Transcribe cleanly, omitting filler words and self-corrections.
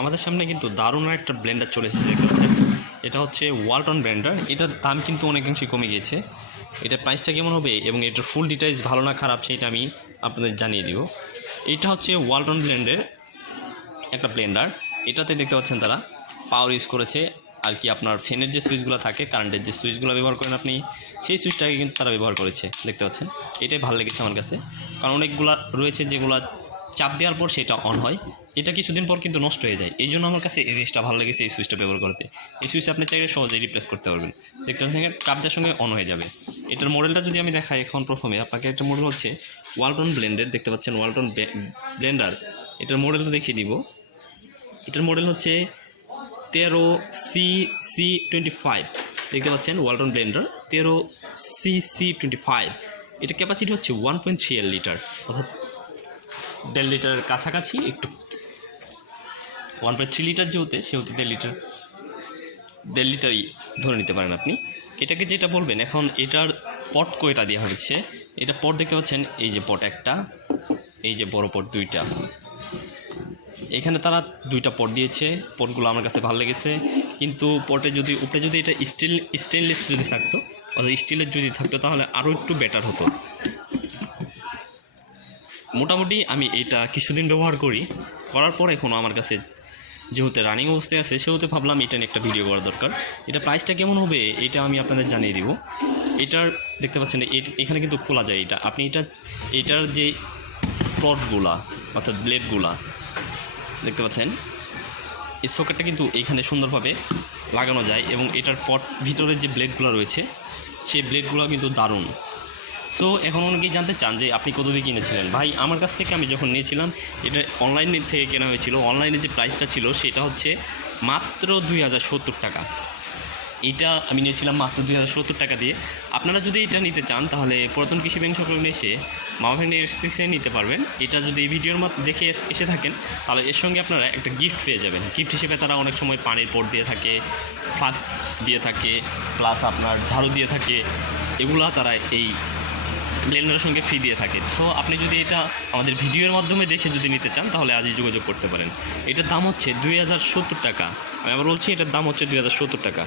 আমাদের সামনে কিন্তু দারুণ একটা ব্লেন্ডার চলে এসেছে, দেখতে পাচ্ছেন। এটা হচ্ছে ওয়ালটন ব্লেন্ডার। এটার দাম কিন্তু অনেকাংশে কমে গিয়েছে। এটার প্রাইসটা কেমন হবে এবং এটার ফুল ডিটেইলস ভালো না খারাপ সেটা আমি আপনাদের জানিয়ে দিব। এটা হচ্ছে ওয়ালটন ব্লেন্ডের একটা ব্লেন্ডার। এটাতে দেখতে পাচ্ছেন তারা পাওয়ার ইউজ করেছে আর কি, আপনার ফ্যানের যে সুইচগুলো থাকে, কারেন্টের যে সুইচগুলো ব্যবহার করেন আপনি, সেই সুইচটাকে কিন্তু তারা ব্যবহার করেছে, দেখতে পাচ্ছেন। এটাই ভালো লেগেছে আমার কাছে, কারণ অনেকগুলো রয়েছে যেগুলো চাপ দেওয়ার পর সেটা অন হয়, এটা কিছুদিন পর কিন্তু নষ্ট হয়ে যায়। এই জন্য আমার কাছে এই জিনিসটা ভালো লেগেছে, এই সুইচটা ব্যবহার করতে। এই সুইচ আপনি চাইলে সহজেই রিপ্লেস করতে পারবেন, দেখতে পাচ্ছেন চাপ দেওয়ার সঙ্গে অন হয়ে যাবে। এটার মডেলটা যদি আমি দেখাই, এখন প্রথমে আপনাকে একটা মডেল হচ্ছে ওয়ালটন ব্লেন্ডার, দেখতে পাচ্ছেন ওয়ালটন ব্লেন্ডার। এটার মডেলটা দেখিয়ে দিব। এটার মডেল হচ্ছে 13CC25, দেখতে পাচ্ছেন ওয়ালটন ব্লেন্ডার 13CC25। এটা ক্যাপাসিটি হচ্ছে 1.3 লিটার, অর্থাৎ 1.5 লিটারের কাছাকাছি, একটু 1.3 লিটার যেহেতু সেহেতু 1.5 লিটারই ধরে নিতে পারেন আপনি। এটাকে যেটা বলবেন, এখন এটার পট কয়টা দেওয়া হয়েছে, এটা পট দেখতে পাচ্ছেন, এই যে পট একটা, এই যে বড় পট দুইটা, এখানে তারা দুইটা পট দিয়েছে। পটগুলো আমার কাছে ভালো লেগেছে, কিন্তু পটে যদি উপরে যদি এটা স্টেনলেস যদি থাকতো, অর্থাৎ স্টিলের যদি থাকতো তাহলে আরও একটু বেটার হতো। মোটামুটি আমি এটা কিছুদিন ব্যবহার করার পর এখনও আমার কাছে যেহেতু রানিং অবস্থায় আছে, সেহেতু ভাবলাম এটা নিয়ে একটা ভিডিও করা দরকার। এটা প্রাইসটা কেমন হবে এটা আমি আপনাদের জানিয়ে দিব। এটার দেখতে পাচ্ছেন এখানে কিন্তু খোলা যায়, এটা আপনি এটার যে পটগুলা অর্থাৎ ব্লেডগুলা দেখতে পাচ্ছেন, এই সকেটটা কিন্তু এইখানে সুন্দরভাবে লাগানো যায়, এবং এটার ভিতরের যে ব্লেডগুলো রয়েছে সেই ব্লেডগুলো কিন্তু দারুণ। সো এখন অনেকেই জানতে চান যে আপনি কত দিয়ে কিনেছিলেন। ভাই, আমার কাছ থেকে আমি যখন নিয়েছিলাম, এটা অনলাইনের থেকে কেনা হয়েছিল। অনলাইনে যে প্রাইসটা ছিল সেটা হচ্ছে মাত্র 2070 টাকা। এটা আমি নিয়েছিলাম মাত্র 2070 টাকা দিয়ে। আপনারা যদি এটা নিতে চান তাহলে পুরাতন কৃষি ব্যাংক সংলগ্ন এসে মামা ভ্যান্ডি এক্সচেঞ্জে নিতে পারবেন। এটা যদি এই ভিডিওর মধ্যে দেখে এসে থাকেন তাহলে এর সঙ্গে আপনারা একটা গিফট পেয়ে যাবেন। গিফট হিসেবে তারা অনেক সময় পানির পট দিয়ে থাকে, ফ্লাস্ক দিয়ে থাকে, প্লাস আপনার ঝাড়ু দিয়ে থাকে, এগুলা তারা এই ব্লেন্ডারের সঙ্গে ফ্রি দিয়ে থাকে। সো আপনি যদি এটা আমাদের ভিডিওর মাধ্যমে দেখে যদি নিতে চান তাহলে আজই যোগাযোগ করতে পারেন। এটার দাম হচ্ছে 2070 টাকা। আমি আবার বলছি, এটার দাম হচ্ছে 2070 টাকা।